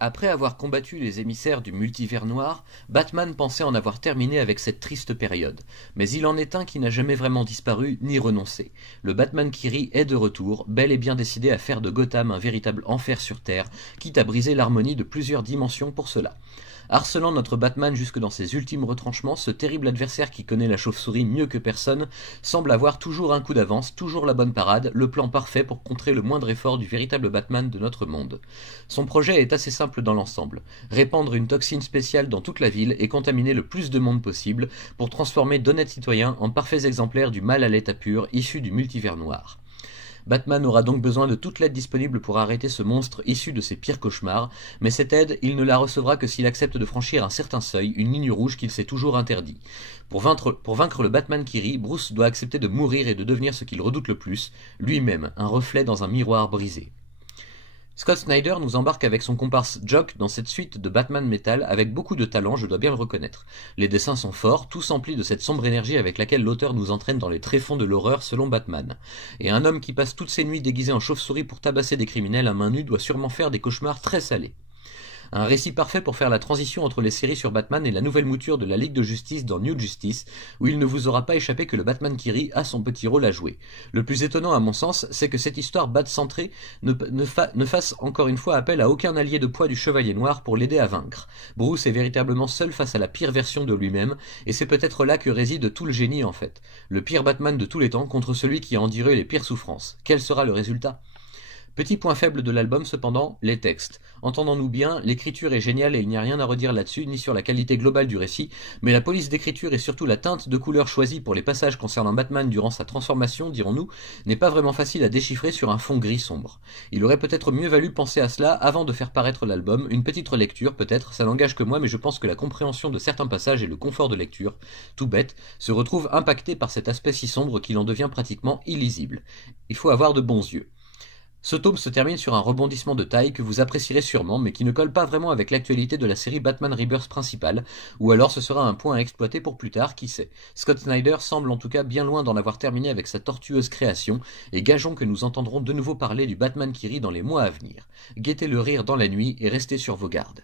Après avoir combattu les émissaires du multivers noir, Batman pensait en avoir terminé avec cette triste période. Mais il en est un qui n'a jamais vraiment disparu ni renoncé. Le Batman qui rit est de retour, bel et bien décidé à faire de Gotham un véritable enfer sur Terre, quitte à briser l'harmonie de plusieurs dimensions pour cela. Harcelant notre Batman jusque dans ses ultimes retranchements, ce terrible adversaire qui connaît la chauve-souris mieux que personne semble avoir toujours un coup d'avance, toujours la bonne parade, le plan parfait pour contrer le moindre effort du véritable Batman de notre monde. Son projet est assez simple dans l'ensemble, répandre une toxine spéciale dans toute la ville et contaminer le plus de monde possible pour transformer d'honnêtes citoyens en parfaits exemplaires du mal à l'état pur issu du multivers noir. Batman aura donc besoin de toute l'aide disponible pour arrêter ce monstre issu de ses pires cauchemars, mais cette aide, il ne la recevra que s'il accepte de franchir un certain seuil, une ligne rouge qu'il s'est toujours interdit. Pour vaincre le Batman qui rit, Bruce doit accepter de mourir et de devenir ce qu'il redoute le plus, lui-même, un reflet dans un miroir brisé. Scott Snyder nous embarque avec son comparse Jock dans cette suite de Batman Metal avec beaucoup de talent, je dois bien le reconnaître. Les dessins sont forts, tous emplis de cette sombre énergie avec laquelle l'auteur nous entraîne dans les tréfonds de l'horreur selon Batman. Et un homme qui passe toutes ses nuits déguisé en chauve-souris pour tabasser des criminels à main nue doit sûrement faire des cauchemars très salés. Un récit parfait pour faire la transition entre les séries sur Batman et la nouvelle mouture de la Ligue de Justice dans New Justice, où il ne vous aura pas échappé que le Batman qui rit a son petit rôle à jouer. Le plus étonnant à mon sens, c'est que cette histoire Bat-centrée ne fasse encore une fois appel à aucun allié de poids du Chevalier Noir pour l'aider à vaincre. Bruce est véritablement seul face à la pire version de lui-même, et c'est peut-être là que réside tout le génie en fait. Le pire Batman de tous les temps contre celui qui a enduré les pires souffrances. Quel sera le résultat ? Petit point faible de l'album cependant, les textes. Entendons-nous bien, l'écriture est géniale et il n'y a rien à redire là-dessus, ni sur la qualité globale du récit, mais la police d'écriture et surtout la teinte de couleur choisie pour les passages concernant Batman durant sa transformation, dirons-nous, n'est pas vraiment facile à déchiffrer sur un fond gris sombre. Il aurait peut-être mieux valu penser à cela avant de faire paraître l'album, une petite relecture peut-être, ça n'engage que moi mais je pense que la compréhension de certains passages et le confort de lecture, tout bête, se retrouvent impactés par cet aspect si sombre qu'il en devient pratiquement illisible. Il faut avoir de bons yeux. Ce tome se termine sur un rebondissement de taille que vous apprécierez sûrement, mais qui ne colle pas vraiment avec l'actualité de la série Batman Rebirth principale, ou alors ce sera un point à exploiter pour plus tard, qui sait. Scott Snyder semble en tout cas bien loin d'en avoir terminé avec sa tortueuse création, et gageons que nous entendrons de nouveau parler du Batman qui rit dans les mois à venir. Guettez le rire dans la nuit et restez sur vos gardes.